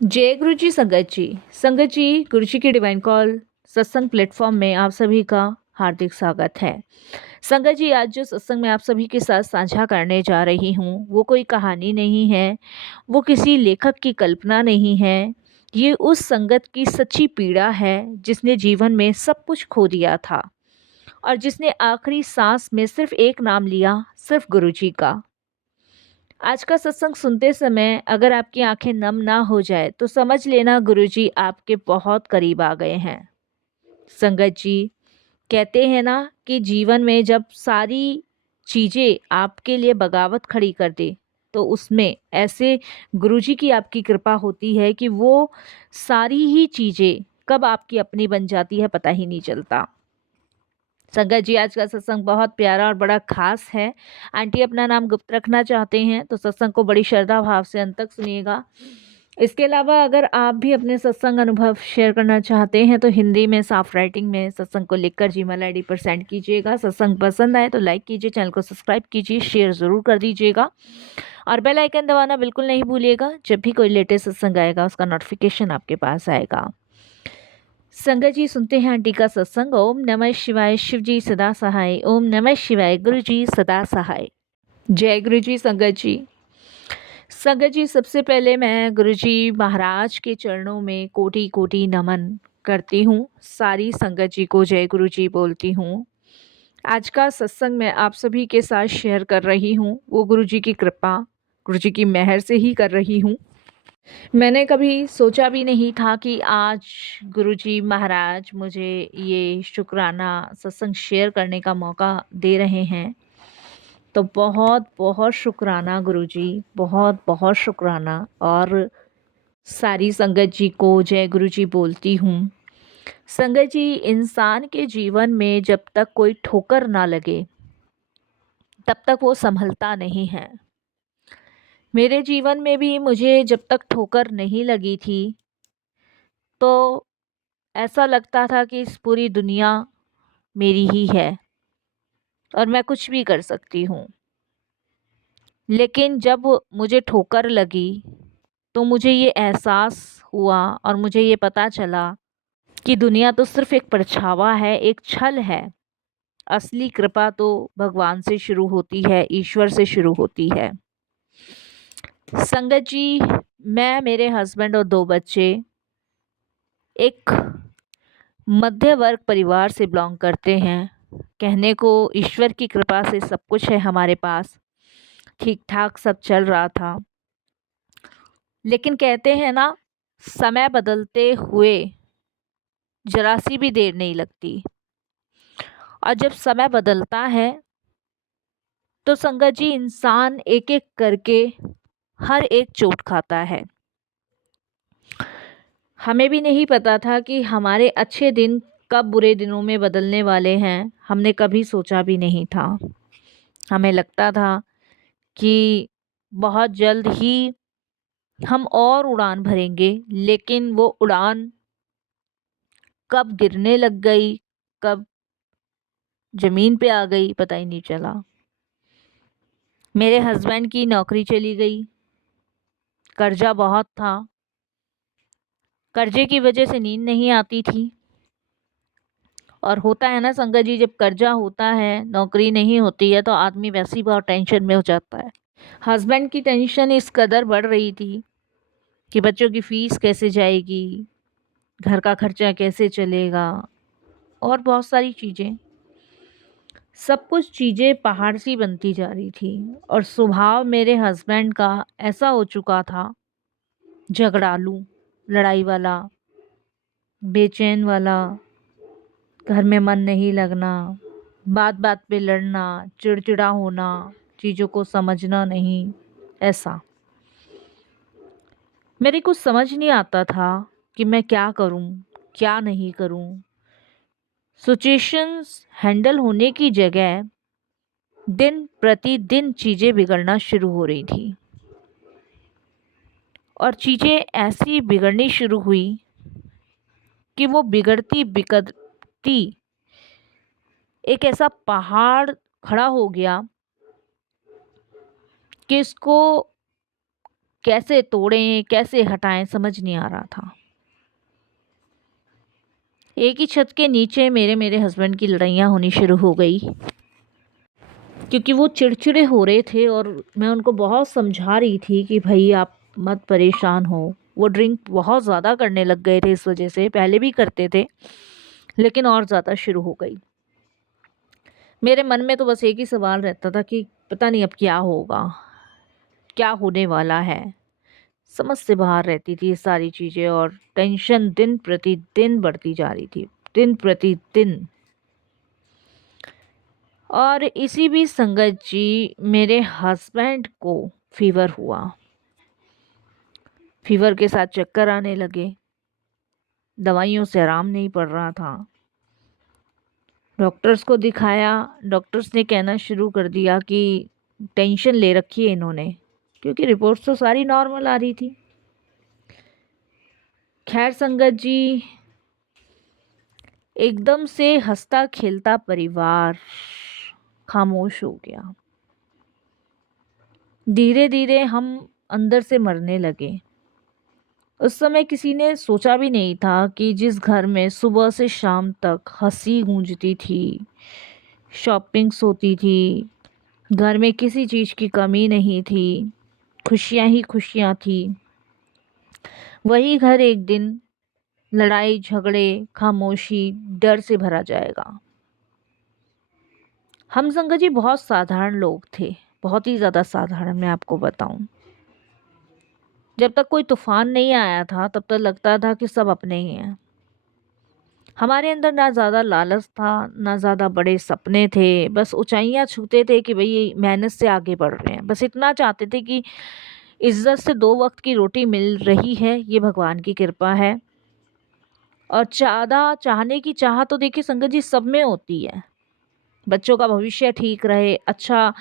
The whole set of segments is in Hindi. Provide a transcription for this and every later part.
जय गुरु जी संगत जी। संगत जी, गुरु जी की डिवाइन कॉल सत्संग प्लेटफॉर्म में आप सभी का हार्दिक स्वागत है। संगत जी, आज जो सत्संग में आप सभी के साथ साझा करने जा रही हूँ वो कोई कहानी नहीं है, वो किसी लेखक की कल्पना नहीं है। ये उस संगत की सच्ची पीड़ा है जिसने जीवन में सब कुछ खो दिया था और जिसने आखिरी सांस में सिर्फ एक नाम लिया, सिर्फ गुरु जी का। आज का सत्संग सुनते समय अगर आपकी आंखें नम ना हो जाए तो समझ लेना गुरुजी आपके बहुत करीब आ गए हैं। संगत जी, कहते हैं ना कि जीवन में जब सारी चीज़ें आपके लिए बगावत खड़ी कर दे तो उसमें ऐसे गुरुजी की आपकी कृपा होती है कि वो सारी ही चीज़ें कब आपकी अपनी बन जाती है पता ही नहीं चलता। संगत जी, आज का सत्संग बहुत प्यारा और बड़ा खास है। आंटी अपना नाम गुप्त रखना चाहते हैं तो सत्संग को बड़ी श्रद्धा भाव से अंत तक सुनिएगा। इसके अलावा अगर आप भी अपने सत्संग अनुभव शेयर करना चाहते हैं तो हिंदी में साफ राइटिंग में सत्संग को लिखकर जीमेल आईडी पर सेंड कीजिएगा। सत्संग पसंद आए तो लाइक कीजिए, चैनल को सब्सक्राइब कीजिए, शेयर ज़रूर कर दीजिएगा और बेल आइकन दबाना बिल्कुल नहीं भूलिएगा। जब भी कोई लेटेस्ट सत्संग आएगा उसका नोटिफिकेशन आपके पास आएगा। संगत जी, सुनते हैं आंटी का सत्संग। ओम नमः शिवाय, शिव जी सदा सहाय। ओम नमः शिवाय, गुरु जी सदा सहाय। जय गुरु जी संगत जी। संगत जी, सबसे पहले मैं गुरु जी महाराज के चरणों में कोटि कोटि नमन करती हूँ। सारी संगत जी को जय गुरु जी बोलती हूँ। आज का सत्संग मैं आप सभी के साथ शेयर कर रही हूँ वो गुरु जी की कृपा, गुरु जी की मेहर से ही कर रही हूँ। मैंने कभी सोचा भी नहीं था कि आज गुरुजी महाराज मुझे ये शुक्राना सत्संग शेयर करने का मौका दे रहे हैं। तो बहुत बहुत शुक्राना गुरुजी, बहुत बहुत शुक्राना। और सारी संगत जी को जय गुरुजी बोलती हूँ। संगत जी, इंसान के जीवन में जब तक कोई ठोकर ना लगे तब तक वो संभलता नहीं है। मेरे जीवन में भी मुझे जब तक ठोकर नहीं लगी थी तो ऐसा लगता था कि इस पूरी दुनिया मेरी ही है और मैं कुछ भी कर सकती हूँ। लेकिन जब मुझे ठोकर लगी तो मुझे ये एहसास हुआ और मुझे ये पता चला कि दुनिया तो सिर्फ एक परछावा है, एक छल है। असली कृपा तो भगवान से शुरू होती है, ईश्वर से शुरू होती है। संगत जी, मैं, मेरे हस्बैंड और 2 बच्चे एक मध्य वर्ग परिवार से बिलोंग करते हैं। कहने को ईश्वर की कृपा से सब कुछ है हमारे पास, ठीक ठाक सब चल रहा था। लेकिन कहते हैं ना, समय बदलते हुए जरा सी भी देर नहीं लगती और जब समय बदलता है तो संगत जी इंसान एक एक करके हर एक चोट खाता है। हमें भी नहीं पता था कि हमारे अच्छे दिन कब बुरे दिनों में बदलने वाले हैं। हमने कभी सोचा भी नहीं था। हमें लगता था कि बहुत जल्द ही हम और उड़ान भरेंगे, लेकिन वो उड़ान कब गिरने लग गई, कब ज़मीन पे आ गई, पता ही नहीं चला। मेरे हस्बैंड की नौकरी चली गई, कर्जा बहुत था, कर्जे की वजह से नींद नहीं आती थी। और होता है ना संगत जी, जब कर्जा होता है, नौकरी नहीं होती है तो आदमी वैसे ही बहुत टेंशन में हो जाता है। हस्बैंड की टेंशन इस कदर बढ़ रही थी कि बच्चों की फ़ीस कैसे जाएगी, घर का खर्चा कैसे चलेगा और बहुत सारी चीज़ें। सब कुछ चीज़ें पहाड़ सी बनती जा रही थी और स्वभाव मेरे हस्बैंड का ऐसा हो चुका था, झगड़ालू, लड़ाई वाला, बेचैन वाला, घर में मन नहीं लगना, बात बात पे लड़ना, चिड़चिड़ा होना, चीज़ों को समझना नहीं, ऐसा। मेरे कुछ समझ नहीं आता था कि मैं क्या करूं, क्या नहीं करूं। सिचुएशंस हैंडल होने की जगह दिन प्रतिदिन चीज़ें बिगड़ना शुरू हो रही थी और चीज़ें ऐसी बिगड़नी शुरू हुई कि वो बिगड़ती बिगड़ती एक ऐसा पहाड़ खड़ा हो गया कि इसको कैसे तोड़ें, कैसे हटाएं, समझ नहीं आ रहा था। एक ही छत के नीचे मेरे हस्बैंड की लड़ाइयाँ होनी शुरू हो गई, क्योंकि वो चिड़चिड़े हो रहे थे और मैं उनको बहुत समझा रही थी कि भाई आप मत परेशान हो। वो ड्रिंक बहुत ज़्यादा करने लग गए थे, इस वजह से पहले भी करते थे लेकिन और ज़्यादा शुरू हो गई। मेरे मन में तो बस एक ही सवाल रहता था कि पता नहीं अब क्या होगा, क्या होने वाला है। समझ से बाहर रहती थी ये सारी चीज़ें और टेंशन दिन प्रतिदिन बढ़ती जा रही थी, दिन प्रतिदिन। और इसी बीच संगत जी मेरे हस्बैंड को फीवर हुआ। फीवर के साथ चक्कर आने लगे, दवाइयों से आराम नहीं पड़ रहा था। डॉक्टर्स को दिखाया, डॉक्टर्स ने कहना शुरू कर दिया कि टेंशन ले रखी है इन्होंने, क्योंकि रिपोर्ट्स तो सारी नॉर्मल आ रही थी। खैर संगत जी, एकदम से हंसता खेलता परिवार खामोश हो गया। धीरे धीरे हम अंदर से मरने लगे। उस समय किसी ने सोचा भी नहीं था कि जिस घर में सुबह से शाम तक हंसी गूंजती थी, शॉपिंग्स होती थी, घर में किसी चीज़ की कमी नहीं थी, खुशियां ही खुशियां थी, वही घर एक दिन लड़ाई झगड़े, खामोशी, डर से भरा जाएगा। हम संगत जी बहुत साधारण लोग थे, बहुत ही ज़्यादा साधारण। मैं आपको बताऊं, जब तक कोई तूफान नहीं आया था तब तक लगता था कि सब अपने ही हैं। हमारे अंदर ना ज़्यादा लालच था, ना ज़्यादा बड़े सपने थे। बस ऊंचाइयां छूते थे कि भाई मेहनत से आगे बढ़ रहे हैं, बस इतना चाहते थे कि इज्जत से 2 वक्त की रोटी मिल रही है, ये भगवान की कृपा है। और ज़्यादा चाहने की चाह तो देखिए संगत जी सब में होती है। बच्चों का भविष्य ठीक रहे, अच्छा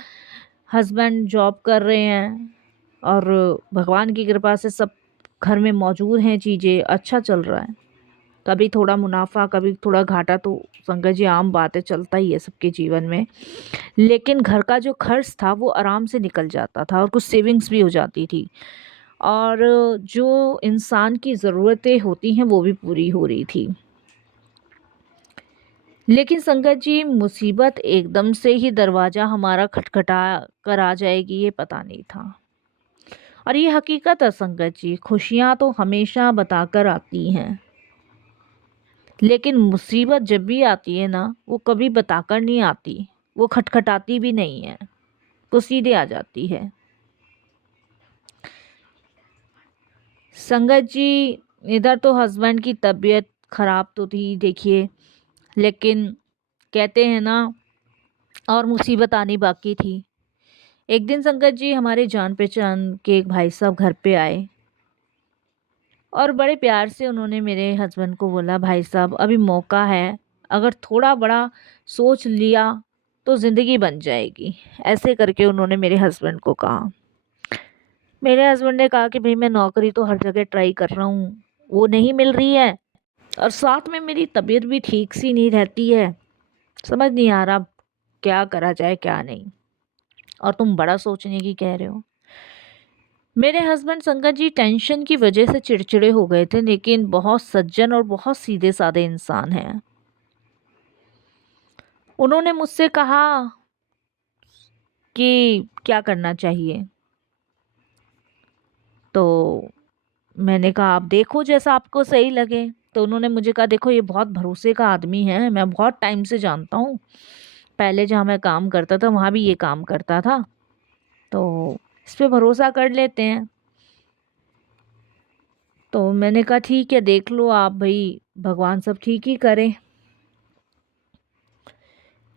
हस्बैंड जॉब कर रहे हैं और भगवान की कृपा से सब घर में मौजूद हैं, चीज़ें अच्छा चल रहा है। कभी थोड़ा मुनाफा, कभी थोड़ा घाटा तो संगत जी आम बात है, चलता ही है सबके जीवन में। लेकिन घर का जो खर्च था वो आराम से निकल जाता था और कुछ सेविंग्स भी हो जाती थी, और जो इंसान की ज़रूरतें होती हैं वो भी पूरी हो रही थी। लेकिन संगत जी मुसीबत एकदम से ही दरवाज़ा हमारा खटखटा कर आ जाएगी ये पता नहीं था। और ये हकीकत है संगत जी, खुशियाँ तो हमेशा बताकर आती हैं, लेकिन मुसीबत जब भी आती है ना वो कभी बताकर नहीं आती, वो खटखटाती भी नहीं है, वो सीधे आ जाती है। संगत जी इधर तो हस्बैंड की तबीयत ख़राब तो थी देखिए, लेकिन कहते हैं ना और मुसीबत आनी बाकी थी। एक दिन संगत जी हमारे जान पहचान के एक भाई साहब घर पे आए और बड़े प्यार से उन्होंने मेरे हस्बैंड को बोला, भाई साहब अभी मौका है, अगर थोड़ा बड़ा सोच लिया तो ज़िंदगी बन जाएगी। ऐसे करके उन्होंने मेरे हस्बैंड को कहा। मेरे हस्बैंड ने कहा कि भाई मैं नौकरी तो हर जगह ट्राई कर रहा हूँ, वो नहीं मिल रही है, और साथ में मेरी तबीयत भी ठीक सी नहीं रहती है, समझ नहीं आ रहा क्या करा जाए क्या नहीं, और तुम बड़ा सोचने की कह रहे हो। मेरे हस्बैंड संगत जी टेंशन की वजह से चिड़चिड़े हो गए थे, लेकिन बहुत सज्जन और बहुत सीधे साधे इंसान हैं। उन्होंने मुझसे कहा कि क्या करना चाहिए, तो मैंने कहा आप देखो जैसा आपको सही लगे। तो उन्होंने मुझे कहा देखो ये बहुत भरोसे का आदमी है, मैं बहुत टाइम से जानता हूँ, पहले जहाँ मैं काम करता था वहाँ भी ये काम करता था, तो इस पे भरोसा कर लेते हैं। तो मैंने कहा ठीक है देख लो आप, भाई भगवान सब ठीक ही करें।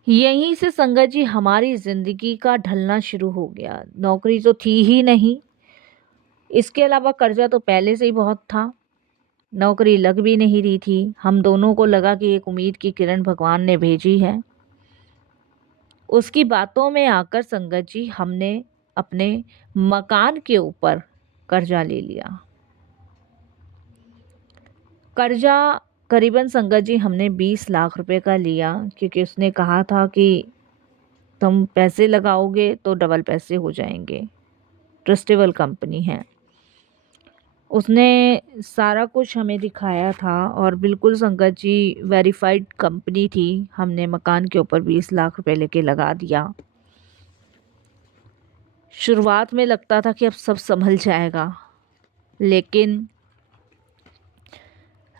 यहीं से संगत जी हमारी ज़िंदगी का ढलना शुरू हो गया। नौकरी तो थी ही नहीं, इसके अलावा कर्जा तो पहले से ही बहुत था, नौकरी लग भी नहीं रही थी। हम दोनों को लगा कि एक उम्मीद की किरण भगवान ने भेजी है। उसकी बातों में आकर संगत जी हमने अपने मकान के ऊपर कर्जा ले लिया। कर्जा करीबन संगत जी हमने 20 लाख रुपए का लिया, क्योंकि उसने कहा था कि तुम पैसे लगाओगे तो डबल पैसे हो जाएंगे, ट्रस्टेबल कंपनी है। उसने सारा कुछ हमें दिखाया था और बिल्कुल संगत जी वेरीफाइड कंपनी थी। हमने मकान के ऊपर 20 लाख रुपए लेके लगा दिया। शुरुआत में लगता था कि अब सब संभल जाएगा, लेकिन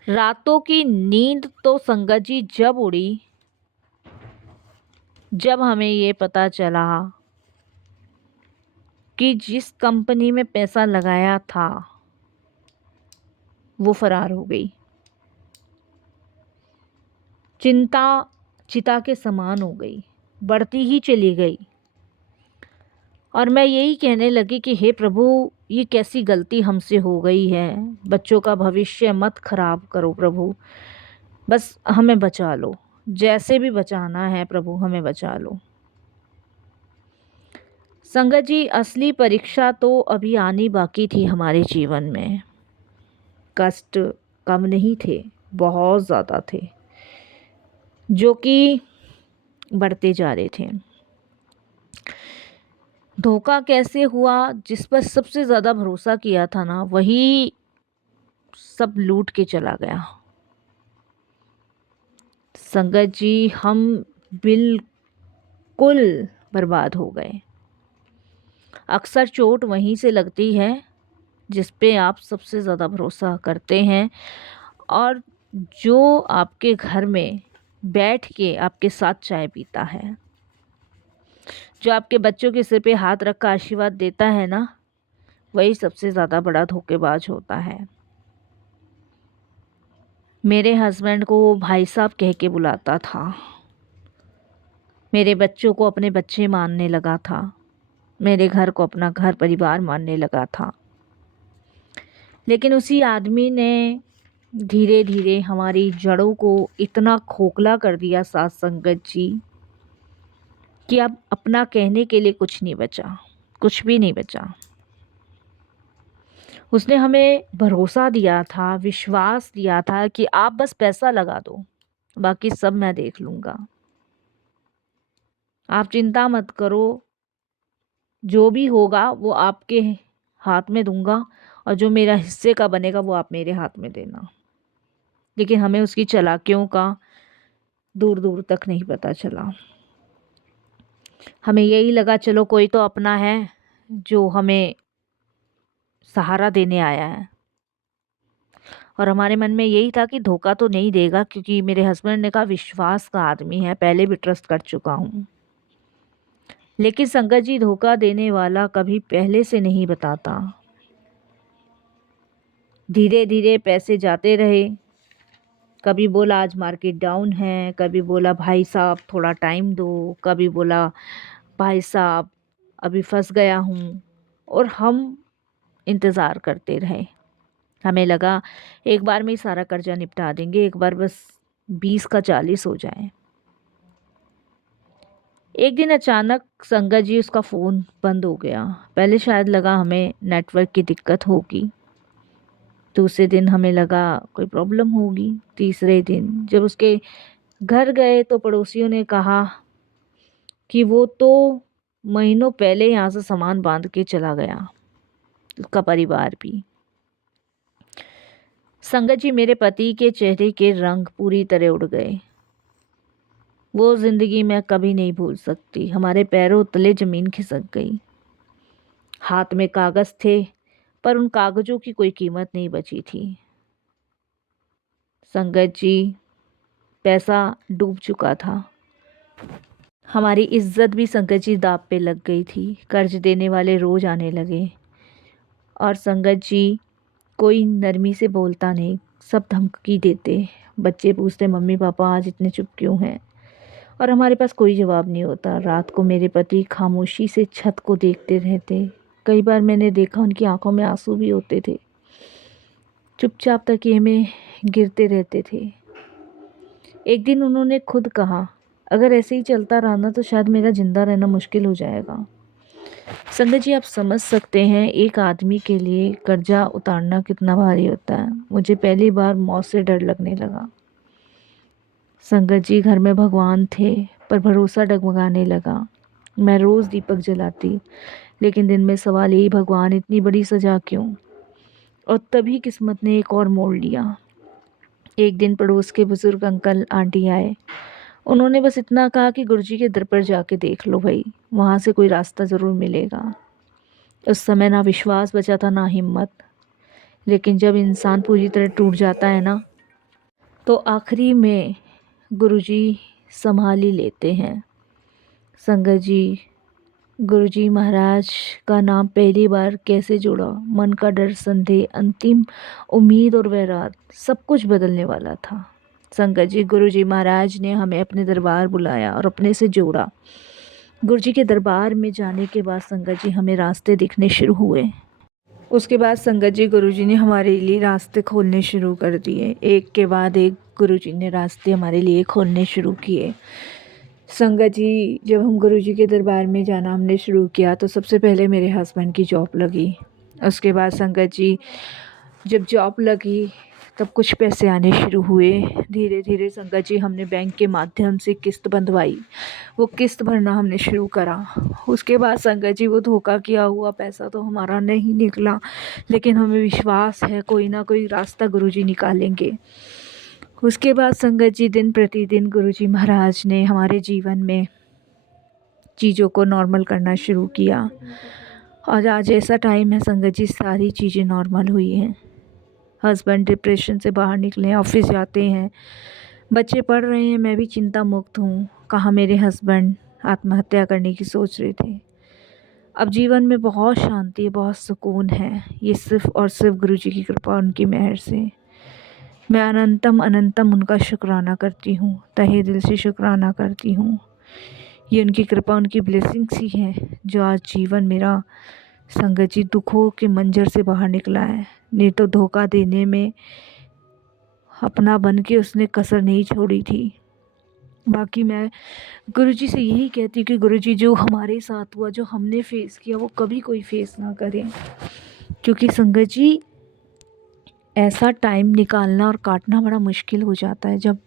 रातों की नींद तो संगत जी जब उड़ी, जब हमें ये पता चला कि जिस कंपनी में पैसा लगाया था वो फरार हो गई। चिंता चिता के समान हो गई, बढ़ती ही चली गई। और मैं यही कहने लगी कि हे प्रभु, ये कैसी गलती हमसे हो गई है। बच्चों का भविष्य मत खराब करो प्रभु, बस हमें बचा लो, जैसे भी बचाना है प्रभु हमें बचा लो। संगत जी, असली परीक्षा तो अभी आनी बाकी थी हमारे जीवन में। कष्ट कम नहीं थे, बहुत ज़्यादा थे, जो कि बढ़ते जा रहे थे। धोखा कैसे हुआ? जिस पर सबसे ज़्यादा भरोसा किया था ना, वही सब लूट के चला गया। संगत जी, हम बिल्कुल बर्बाद हो गए। अक्सर चोट वहीं से लगती है जिस पे आप सबसे ज़्यादा भरोसा करते हैं, और जो आपके घर में बैठ के आपके साथ चाय पीता है, जो आपके बच्चों के सिर पे हाथ रख कर आशीर्वाद देता है ना, वही सबसे ज़्यादा बड़ा धोखेबाज होता है। मेरे हस्बैंड को वो भाई साहब कह के बुलाता था, मेरे बच्चों को अपने बच्चे मानने लगा था, मेरे घर को अपना घर परिवार मानने लगा था। लेकिन उसी आदमी ने धीरे धीरे हमारी जड़ों को इतना खोखला कर दिया साथ संगत जी, कि अब अपना कहने के लिए कुछ नहीं बचा, कुछ भी नहीं बचा। उसने हमें भरोसा दिया था, विश्वास दिया था कि आप बस पैसा लगा दो, बाकी सब मैं देख लूँगा, आप चिंता मत करो, जो भी होगा वो आपके हाथ में दूंगा, और जो मेरा हिस्से का बनेगा वो आप मेरे हाथ में देना। लेकिन हमें उसकी चालाकियों का दूर दूर तक नहीं पता चला। हमें यही लगा चलो कोई तो अपना है जो हमें सहारा देने आया है, और हमारे मन में यही था कि धोखा तो नहीं देगा, क्योंकि मेरे हस्बैंड ने कहा विश्वास का आदमी है, पहले भी ट्रस्ट कर चुका हूँ। लेकिन संगत जी, धोखा देने वाला कभी पहले से नहीं बताता। धीरे धीरे पैसे जाते रहे। कभी बोला आज मार्केट डाउन है, कभी बोला भाई साहब थोड़ा टाइम दो, कभी बोला भाई साहब अभी फंस गया हूँ, और हम इंतज़ार करते रहे। हमें लगा एक बार में ही सारा कर्जा निपटा देंगे, एक बार बस 20 का 40 हो जाए। एक दिन अचानक संगत जी उसका फ़ोन बंद हो गया। पहले शायद लगा हमें नेटवर्क की दिक्कत होगी, दूसरे दिन हमें लगा कोई प्रॉब्लम होगी, तीसरे दिन जब उसके घर गए तो पड़ोसियों ने कहा कि वो तो महीनों पहले यहाँ से सामान बांध के चला गया, उसका परिवार भी। संगत जी, मेरे पति के चेहरे के रंग पूरी तरह उड़ गए। वो ज़िंदगी मैं कभी नहीं भूल सकती। हमारे पैरों तले ज़मीन खिसक गई। हाथ में कागज़ थे, पर उन कागज़ों की कोई कीमत नहीं बची थी। संगत जी, पैसा डूब चुका था। हमारी इज्जत भी संगत जी दांव पे लग गई थी। कर्ज देने वाले रोज़ आने लगे, और संगत जी कोई नरमी से बोलता नहीं, सब धमकी देते। बच्चे पूछते मम्मी पापा आज इतने चुप क्यों हैं, और हमारे पास कोई जवाब नहीं होता। रात को मेरे पति खामोशी से छत को देखते रहते। कई बार मैंने देखा उनकी आंखों में आंसू भी होते थे। चुपचाप तकिए में गिरते रहते थे। एक दिन उन्होंने खुद कहा, अगर ऐसे ही चलता रहा ना तो शायद मेरा ज़िंदा रहना मुश्किल हो जाएगा। संगत जी, आप समझ सकते हैं एक आदमी के लिए कर्जा उतारना कितना भारी होता है। मुझे पहली बार मौत से डर लगने लगा। संगत जी, घर में भगवान थे, पर भरोसा डगमगाने लगा। मैं रोज़ दीपक जलाती, लेकिन दिन में सवाल यही, भगवान इतनी बड़ी सज़ा क्यों? और तभी किस्मत ने एक और मोड़ लिया। एक दिन पड़ोस के बुज़ुर्ग अंकल आंटी आए। उन्होंने बस इतना कहा कि गुरुजी के दर पर जाके देख लो भाई, वहाँ से कोई रास्ता ज़रूर मिलेगा। उस समय ना विश्वास बचा था ना हिम्मत। लेकिन जब इंसान पूरी तरह टूट जाता है ना, तो आखिरी में गुरुजी संभाल ही लेते हैं। संगत जी, गुरुजी महाराज का नाम पहली बार कैसे जुड़ा, मन का डर, संदेह, अंतिम उम्मीद और वह रात, सब कुछ बदलने वाला था। संगत जी, गुरुजी महाराज ने हमें अपने दरबार बुलाया और अपने से जोड़ा। गुरुजी के दरबार में जाने के बाद संगत जी हमें रास्ते दिखने शुरू हुए। उसके बाद संगत जी गुरुजी ने हमारे लिए रास्ते खोलने शुरू कर दिए। एक के बाद एक गुरुजी ने रास्ते हमारे लिए खोलने शुरू किए। संगत जी, जब हम गुरुजी के दरबार में जाना हमने शुरू किया तो सबसे पहले मेरे हस्बैंड की जॉब लगी। उसके बाद संगत जी जब जॉब लगी तब कुछ पैसे आने शुरू हुए। धीरे धीरे संगत जी हमने बैंक के माध्यम से किस्त बंधवाई, वो किस्त भरना हमने शुरू करा। उसके बाद संगत जी वो धोखा किया हुआ पैसा तो हमारा नहीं निकला, लेकिन हमें विश्वास है कोई ना कोई रास्ता गुरुजी निकालेंगे। उसके बाद संगत जी दिन प्रतिदिन गुरुजी महाराज ने हमारे जीवन में चीज़ों को नॉर्मल करना शुरू किया और आज ऐसा टाइम है संगत जी सारी चीज़ें नॉर्मल हुई हैं। हस्बैंड डिप्रेशन से बाहर निकले, ऑफिस जाते हैं, बच्चे पढ़ रहे हैं, मैं भी चिंता मुक्त हूँ। कहाँ मेरे हस्बैंड आत्महत्या करने की सोच रहे थे। अब जीवन में बहुत शांति है, बहुत सुकून है। ये सिर्फ़ और सिर्फ गुरुजी की कृपा, उनकी मेहर से। मैं अनंतम अनंतम उनका शुक्राना करती हूँ, तहे दिल से शुक्राना करती हूँ। ये उनकी कृपा, उनकी ब्लेसिंग्स ही है जो आज जीवन मेरा संगत जी दुखों के मंजर से बाहर निकला है। नहीं तो धोखा देने में अपना बन के उसने कसर नहीं छोड़ी थी। बाकी मैं गुरुजी से यही कहती हूँ कि गुरुजी जो हमारे साथ हुआ, जो हमने फेस किया, वो कभी कोई फेस ना करें। क्योंकि संगत जी ऐसा टाइम निकालना और काटना बड़ा मुश्किल हो जाता है जब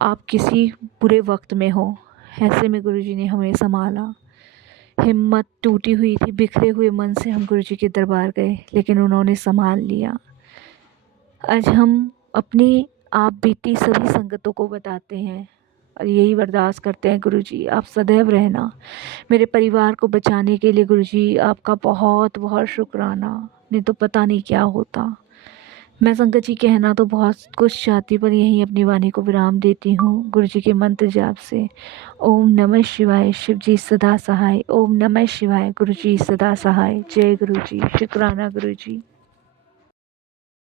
आप किसी बुरे वक्त में हो। ऐसे में गुरुजी ने हमें संभाला। हिम्मत टूटी हुई थी, बिखरे हुए मन से हम गुरुजी के दरबार गए, लेकिन उन्होंने संभाल लिया। आज हम अपनी आप बीती सभी संगतों को बताते हैं और यही बर्दाश्त करते हैं, गुरुजी आप सदैव रहना। मेरे परिवार को बचाने के लिए गुरुजी आपका बहुत बहुत शुक्राना, नहीं तो पता नहीं क्या होता। मैं संगत जी कहना तो बहुत कुछ चाहती, पर यहीं अपनी वाणी को विराम देती हूँ गुरुजी के मंत्र जाप से। ओम नमः शिवाय, शिव जी सदा सहाय। ओम नमः शिवाय, गुरुजी सदा सहाय। जय गुरुजी, शुक्राना गुरुजी।